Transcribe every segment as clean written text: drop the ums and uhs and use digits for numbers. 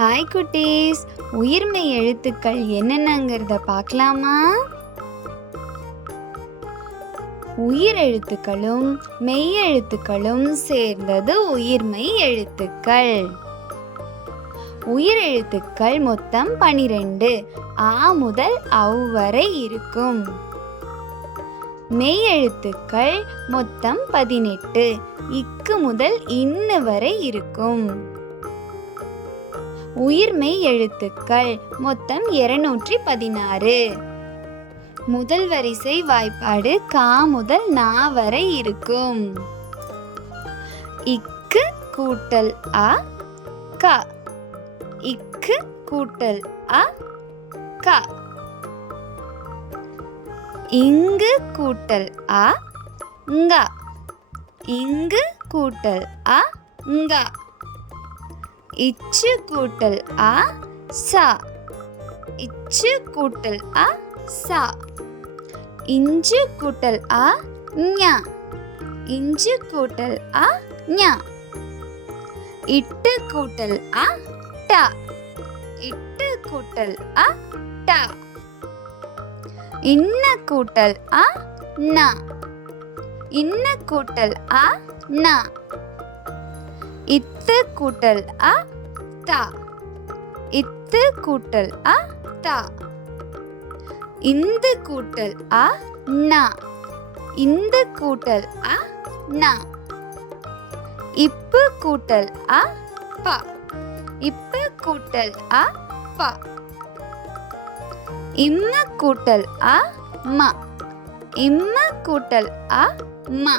Hi குட்டீஸ், உயிர்மெய் எழுத்துக்கள் என்னென்னங்கிறத பார்க்கலாமா? உயிர் எழுத்துக்களும் மெய் எழுத்துக்களும் சேர்ந்தது உயிர்மெய் எழுத்துக்கள். உயிர் எழுத்துக்கள் மொத்தம் 12. ஆ முதல் அவ் வரை இருக்கும். மெய் எழுத்துக்கள் மொத்தம் 18. இக்கு முதல் இன்னு வரை இருக்கும். உயிர்மெய் எழுத்துக்கள் மொத்தம் 216. முதல் வரிசை வாய்ப்பாடு கா முதல் நா வரை இருக்கும். இக்கு கூட்டல் அ க. இக்கு கூட்டல் அ க. இங்கு கூட்டல் அ ங்க. இங்கு கூட்டல் அ ங்க. இச்சு கூட்டல் அ ச. இச்சு கூட்டல் அ ச. இஞ்சு கூட்டல் அ ஞ. இஞ்சு கூட்டல் அ ஞ. இட்டு கூட்டல் அ ட. இட்டு கூட்டல் அ ட. இன்ன கூட்டல் அ ந. இன்ன கூட்டல் அ ந. இத்து கூட்டல் அ த. இத்து கூட்டல் அ த. இந்து கூட்டல் அ ந. இந்து கூட்டல் அ ந. இப்பு கூட்டல் அ ப. இப்பு கூட்டல் அ ப. இம்ம கூட்டல் அ ம. இம்ம கூட்டல் அ ம.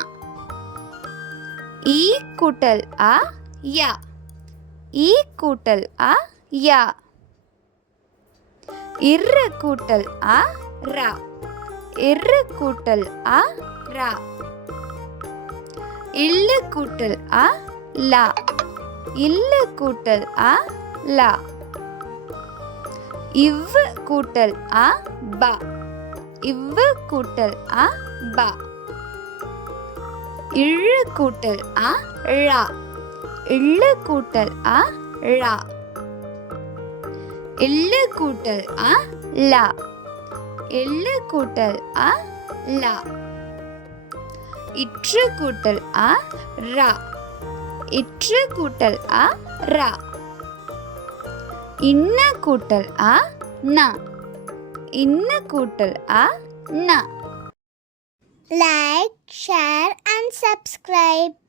ஈ கூட்டல் அ ய. ஈ கூட்டல் அ ய. இர்ரு கூட்டல் அ ர. இர்ரு கூட்டல் அ ர. இல்லு கூட்டல் அ ல. இல்லு கூட்டல் அ ல. இவ்வு கூட்டல் அ ப. இவ்வு கூட்டல் அ ப. இள்ளு கூட்டல் அ ழ. இள்ளு கூட்டல் அ ழ. இல்லு கூட்டல் அ ல. இல்லு கூட்டல் அ ல. இற்று கூட்டல் அ ர. இற்று கூட்டல் அ ர. இன்ன கூட்டல் அ ந. இன்ன கூட்டல் அ ந. Like, share and subscribe.